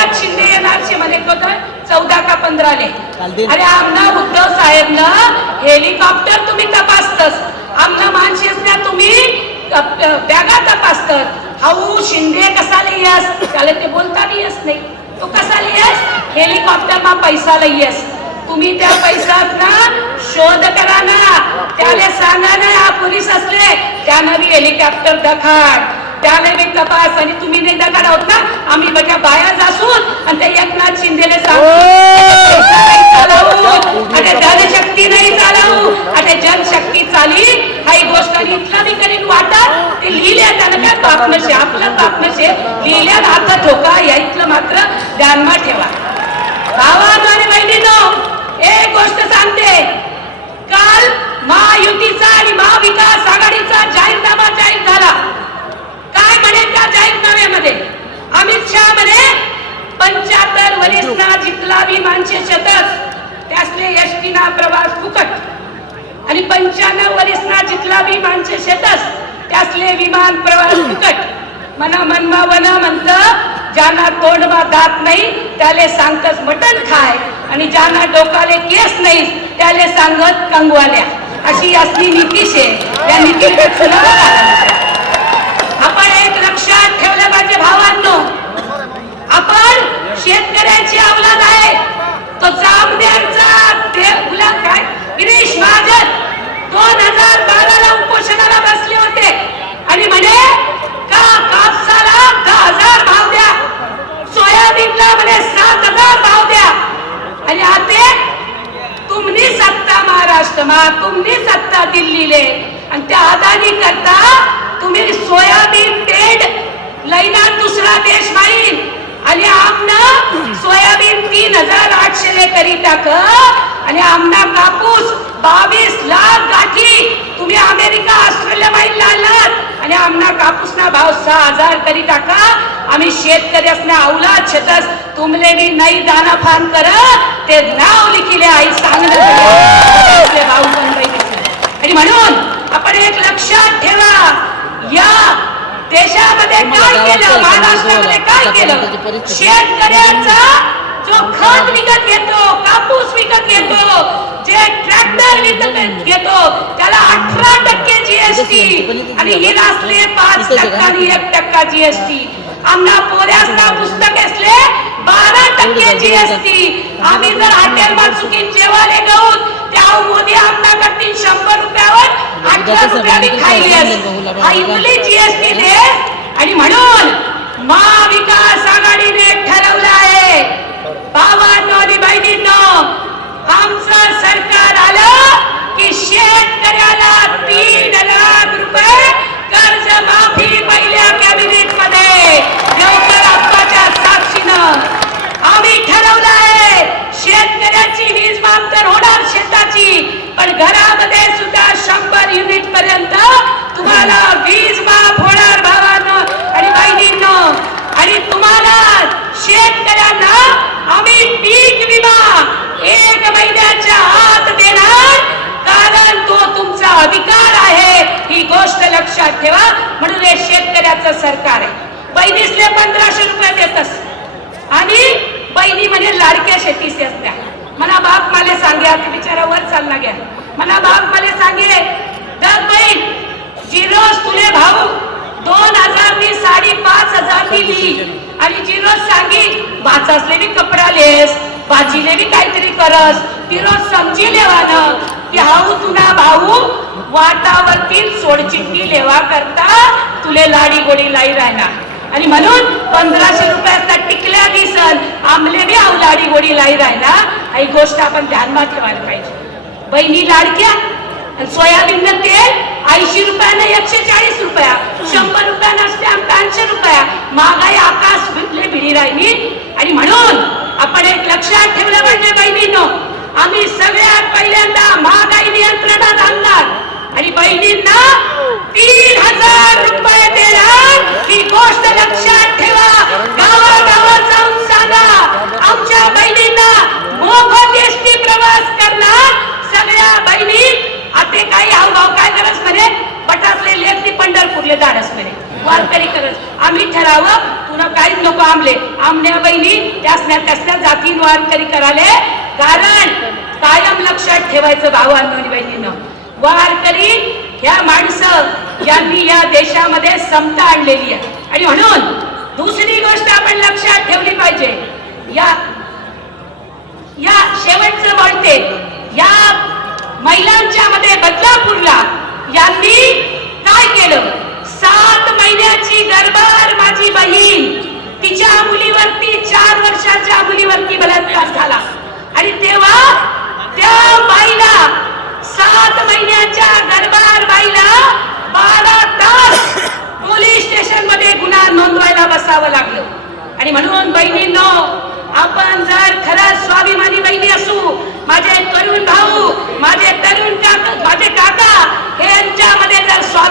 एकनाथ शिंदे येणार मध्ये होतं चौदा का पंधराले अरे आमना उद्धव साहेब ना हेलिकॉप्टर तुम्ही तपासतस. आमना माणसेसना तुम्ही बॅगा तपासतत हाऊ शिंदे कसा लियस त्याला ते बोलता येस नाही. तू कसा लियस हेलिकॉप्टर मा पैसा लयस तुम्ही त्या पैशात ना शोध करा ना. त्याला सांगा ना पोलीस असले. त्यानं हेलिकॉप्टर दखाड. त्याला बी तपास आणि तुम्ही नाही दखाड आहोत ना? आम्ही बघा बाया जासून आणि ते एकनाथ शिंदेले सांगू अरे जनशक्ती नाही चालवू. अरे जनशक्ती चाली. काही गोष्ट आणि इथला बी करीन वाटत ते लिहिल्या त्यानं काय बाप नशे आपलं बाप नशे लिहिल्या हात ठोका या इथलं मात्र ध्यानमा ठेवा भावानो आणि बहिणीनो एक गोष्ट सांगते काल महायुतीचा आणि महाविकास आघाडीचा जाहीरनामा जाहीर झाला काय म्हणे त्या जाहीरनाम्यामध्ये अमित शहा म्हणे पंच्याहत्तर वरिष्ठना जितला विमानचे शतक. त्यासले एसटी ना प्रवास फुकट. आणि पंच्याण्णव वरिष्ठना जितला विमानचे शतक. त्यासले विमान प्रवास फुकट. मना मनमा वन म्हणत ज्यांना तोंडमा दात नाही त्याले सांगतस मटण खाय. आणि ज्यांना डोकाले केस नाही त्याले सांगत कंगवाल्या. अशी असली नीतीश आहे. त्या नीतीला चुनाव आपण एक लक्षात ठेवलं पाहिजे भावांनो आपण शेतकऱ्याची अवलाद आहे. तो जामनेरचा ते काय? गिरीश महाजन दोन हजार बारा ला उपोषणाला बसले होते. आणि म्हणे का कापसाला दहा हजार भाव द्या? सोयाबीनला म्हणे सात हजार भाव द्या. आणि आता तुम्ही सत्ता महाराष्ट्र मा तुम्ही सत्ता दिल्लीले. आणि त्या अदानी करता तुम्ही सोयाबीन लैला दुसरा देश माहीन आणि आमनं सोयाबीन तीन हजार आठशे करी टाक आणि आमना कापूस बावीस लाख गाठी. तुम्ही अमेरिका ऑस्ट्रेलिया बाहेर लागलात आणि आमना कापूसना भाव सहा हजार करी टाका. आम्ही शेतकरी असणे अवलाद शेतस. तुमले मी नाही दाना फान करत. ते नाव लिखिले आई सांगणं आणि म्हणून आपण एक लक्षात ठेवा. या देशामध्ये काय केलं? महाराष्ट्रामध्ये काय केलं? शेतकऱ्याचा जो खत विकत घेतो कापूस विकत घेतो जे ट्रॅक्टर विकत घेतो त्याला अठरा टक्के जीएसटी आणि ही असले पाच टक्का आणि एक टक्का जीएसटी आमना पोऱ्यासना पुस्तक असले बारा टक्के जीएसटी आम्ही जर हॉटेल चुकीन जेवायला गहून त्या मोदी शंभर जीएसटी दे आणि म्हणून महाविकास आघाडीने ठरवलं आहे. भावांनो आणि बहिणींनो आमचं सरकार आलं की शेतकऱ्याला तीन लाख रुपये कर्ज माफी पहिल्या कॅबिनेटमध्ये देवकर आप्पाच्या साक्षीनं आम्ही ठरवलं आहे शेतकऱ्याची वीज माफ तर होणार शेताची पण घरामध्ये सुद्धा शंभर युनिट पर्यंत तुम्हाला वीज माफ होणार भावांनो आणि बहिणींनो आणि तुम्हाला शेतकऱ्यांना आम्ही पीक विमा एक महिन्याच्या आत देणार कारण तो तुमचा अधिकार आहे. ही गोष्ट लक्षात ठेवा. म्हणून हे शेतकऱ्याचं सरकार आहे. बहिणीसले पंधराशे रुपये देतस. आणि बहिणी म्हणजे लाडक्या शेतीस असत्या. मला बाप मला सांगे आता बिचारा वर चालला घ्या मला बाप मला सांगे दग बहीण जिरोज तुले भाऊ. दोन हजार मी साडी पाच हजार दिली. आणि जिरोज सांगी वाचासले बी कपडा लेस भाजीले बी काहीतरी करस. तिरोज समजी लेवानं की हाऊ तुना भाऊ? वातावरतील सोडचिठ्ठी लेवा करता तुले लाडी गोडी लाई राहणार. आणि म्हणून पंधराशे रुपयाचा टिकल्या दिसन आमले बी आव लाडी गोडी लाई राहिला ही गोष्ट आपण ध्यानात ठेवायला पाहिजे. बहिणी लाडक्या आणि सोयाबीन तेल ऐंशी रुपयानं एकशे चाळीस रुपया शंभर रुपयानं असते आमका ऐंशी रुपया. महागाई आकाश भिडले भिडी राहिली. आणि म्हणून आपण एक लक्षात ठेवलं पाहिजे बहिणींनो आम्ही सगळ्यात पहिल्यांदा महागाई नियंत्रणात आणणार आणि बहिणींना तीन हजार रुपये देणार ही गोष्ट लक्षात ठेवा. गावागावात जाऊन सांगा. आमच्या बहिणींना मोफत एसटी प्रवास करणार. सगळ्या बहिणी आता काही हावभाव काय करस म्हणे पटासले लेखती पंढरपूरले धाडस म्हणे वारकरी करस आम्ही ठरावं तुला काहीच नको आमले. आपल्या बहिणी त्यासल्या कसल्या जातीन वारकरी कराले. कारण कायम लक्षात ठेवायचं भावांनो आणि बहिणीनं. वारकरी ह्या माणसं यांनी या देशामध्ये समता आणलेली आहे. आणि म्हणून दुसरी गोष्ट आपण लक्षात ठेवली पाहिजे. या या शेवटचं बोलते या महिलांच्या मध्ये बदलापूरला यांनी काय केलं? सात महिन्याची दरबार माझी बहीण तिच्या मुलीवरती चार वर्षाच्या मुली आणि म्हणून बहिणींनो आपण जर खरंच स्वाभिमानी बहिणी असू माझे तरुण भाऊ माझे तरुण माझे काका हे यांच्यामध्ये जर स्वाभिमान